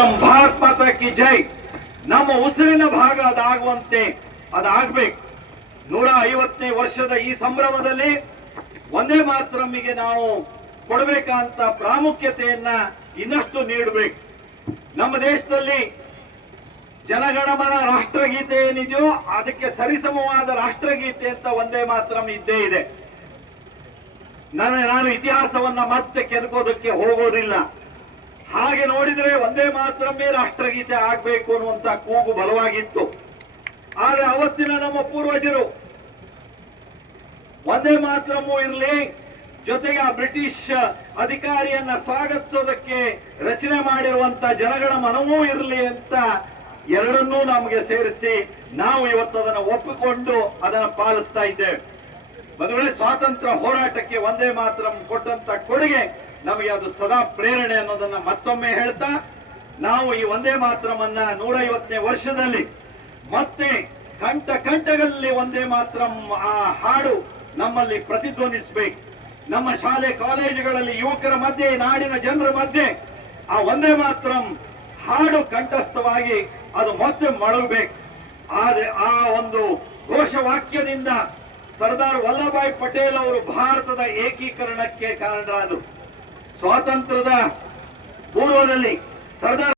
ಮಾತರಂ, ಭಾರತ್ ಮಾತಾ ಕಿ ಜೈ. ನಮ್ಮ ಉಸಿರಿನ ಭಾಗ ಅದಾಗುವಂತೆ ಅದಾಗಬೇಕು. 150ನೇ ವರ್ಷದ ಈ ಸಂಭ್ರಮದಲ್ಲಿ ಒಂದೇ ಮಾತರಮ್ಮಿಗೆ ನಾವು ಕೊಡಬೇಕಂತ ಪ್ರಾಮುಖ್ಯತೆಯನ್ನ ಇನ್ನಷ್ಟು ನೀಡಬೇಕು. ನಮ್ಮ ದೇಶದಲ್ಲಿ ಜನಗಣಮನ ರಾಷ್ಟ್ರಗೀತೆ ಏನಿದೆಯೋ ಅದಕ್ಕೆ ಸರಿಸಮವಾದ ರಾಷ್ಟ್ರಗೀತೆ ಅಂತ ಒಂದೇ ಮಾತರಂ ಇದ್ದೇ ಇದೆ. ನಾನು ಇತಿಹಾಸವನ್ನ ಮತ್ತೆ ಕೆದಕೋದಕ್ಕೆ ಹೋಗೋದಿಲ್ಲ. ಹಾಗೆ ನೋಡಿದ್ರೆ ಒಂದೇ ಮಾತರಮ್ಮೇ ರಾಷ್ಟ್ರಗೀತೆ ಆಗ್ಬೇಕು ಅನ್ನುವಂತ ಕೂಗು ಬಲವಾಗಿತ್ತು. ಆದ್ರೆ ಅವತ್ತಿನ ನಮ್ಮ ಪೂರ್ವಜರು ಒಂದೇ ಮಾತರಮ್ಮೂ ಇರಲಿ, ಜೊತೆಗೆ ಆ ಬ್ರಿಟಿಷ್ ಅಧಿಕಾರಿಯನ್ನ ಸ್ವಾಗತಿಸೋದಕ್ಕೆ ರಚನೆ ಮಾಡಿರುವಂತ ಜನಗಣ ಮನವೂ ಇರಲಿ ಅಂತ ಎರಡನ್ನೂ ನಮಗೆ ಸೇರಿಸಿ ನಾವು ಇವತ್ತು ಅದನ್ನು ಒಪ್ಪಿಕೊಂಡು ಅದನ್ನು ಪಾಲಿಸ್ತಾ ಇದ್ದೇವೆ. ಮದುವೆ ಸ್ವಾತಂತ್ರ್ಯ ಹೋರಾಟಕ್ಕೆ ಒಂದೇ ಮಾತರಂ ಕೊಟ್ಟಂತ ಕೊಡುಗೆ ನಮಗೆ ಅದು ಸದಾ ಪ್ರೇರಣೆ ಅನ್ನೋದನ್ನ ಮತ್ತೊಮ್ಮೆ ಹೇಳ್ತಾ, ನಾವು ಈ ಒಂದೇ ಮಾತರಮನ್ನ 150ನೇ ವರ್ಷದಲ್ಲಿ ಮತ್ತೆ ಕಂಠಗಳಲ್ಲಿ ಒಂದೇ ಮಾತರಂ ಆ ಹಾಡು ನಮ್ಮಲ್ಲಿ ಪ್ರತಿಧ್ವನಿಸಬೇಕು. ನಮ್ಮ ಶಾಲೆ ಕಾಲೇಜುಗಳಲ್ಲಿ ಯುವಕರ ಮಧ್ಯೆ, ನಾಡಿನ ಜನರ ಮಧ್ಯೆ ಆ ಒಂದೇ ಮಾತರಂ ಹಾಡು ಕಂಠಸ್ಥವಾಗಿ ಅದು ಮತ್ತೆ ಮೊಳಗಬೇಕು. ಆದ್ರೆ ಆ ಒಂದು ಘೋಷವಾಕ್ಯದಿಂದ ಸರ್ದಾರ್ ವಲ್ಲಭಭಾಯಿ ಪಟೇಲ್ ಅವರು ಭಾರತದ ಏಕೀಕರಣಕ್ಕೆ ಕಾರಣರಾದರು. ಸ್ವಾತಂತ್ರ್ಯದ ಪೂರ್ವದಲ್ಲಿ ಸರ್ದಾರ್